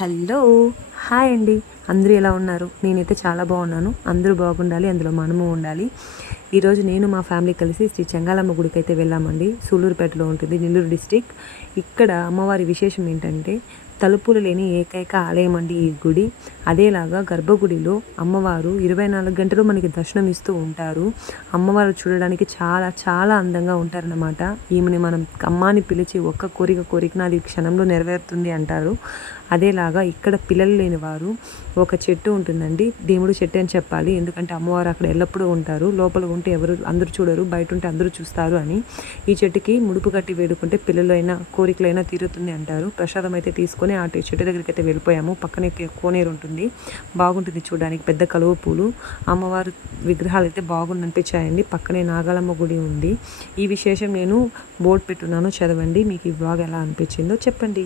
Hello hi అండి. అందరూ ఎలా ఉన్నారు? నేనైతే చాలా బాగున్నాను. అందరూ బాగుండాలి, అందులో మనము ఉండాలి. ఈరోజు నేను మా ఫ్యామిలీ కలిసి శ్రీ చెంగాలమ్మ గుడికి అయితే వెళ్ళామండి. సూళ్ళూరుపేటలో ఉంటుంది, నెల్లూరు డిస్టిక్. ఇక్కడ అమ్మవారి విశేషం ఏంటంటే తలుపులు లేని ఏకైక ఆలయం అండి ఈ గుడి. అదేలాగా గర్భగుడిలో అమ్మవారు 24 గంటలు మనకి దర్శనం ఇస్తూ ఉంటారు. అమ్మవారు చూడడానికి చాలా చాలా అందంగా ఉంటారన్నమాట. ఈమెని మనం అమ్మాని పిలిచి ఒక్క కోరిక అది క్షణంలో నెరవేరుతుంది అంటారు. అదేలాగా ఇక్కడ పిల్లలు లేని వారు ఒక చెట్టు ఉంటుందండి, దేవుడు చెట్టు అని చెప్పాలి, ఎందుకంటే అమ్మవారు అక్కడ ఎల్లప్పుడూ ఉంటారు. లోపల ఉంటే ఎవరు అందరూ చూడరు, బయట ఉంటే అందరూ చూస్తారు అని. ఈ చెట్టుకి ముడుపు కట్టి వేడుకుంటే పిల్లలైనా కోరికలైనా తీరుతుంది అంటారు. ప్రసాదం అయితే తీసుకొని ఆ చెట్టు దగ్గరికి అయితే వెళ్ళిపోయాము. పక్కనే కోనేరు ఉంటుంది, బాగుంటుంది చూడడానికి. పెద్ద కలువ పూలు, అమ్మవారు విగ్రహాలు అయితే బాగుండి అనిపించాయండి. పక్కనే నాగాలమ్మ గుడి ఉంది. ఈ విశేషం నేను బోర్డు పెట్టున్నాను, చదవండి. మీకు ఈ బ్లాగ్ ఎలా అనిపించిందో చెప్పండి.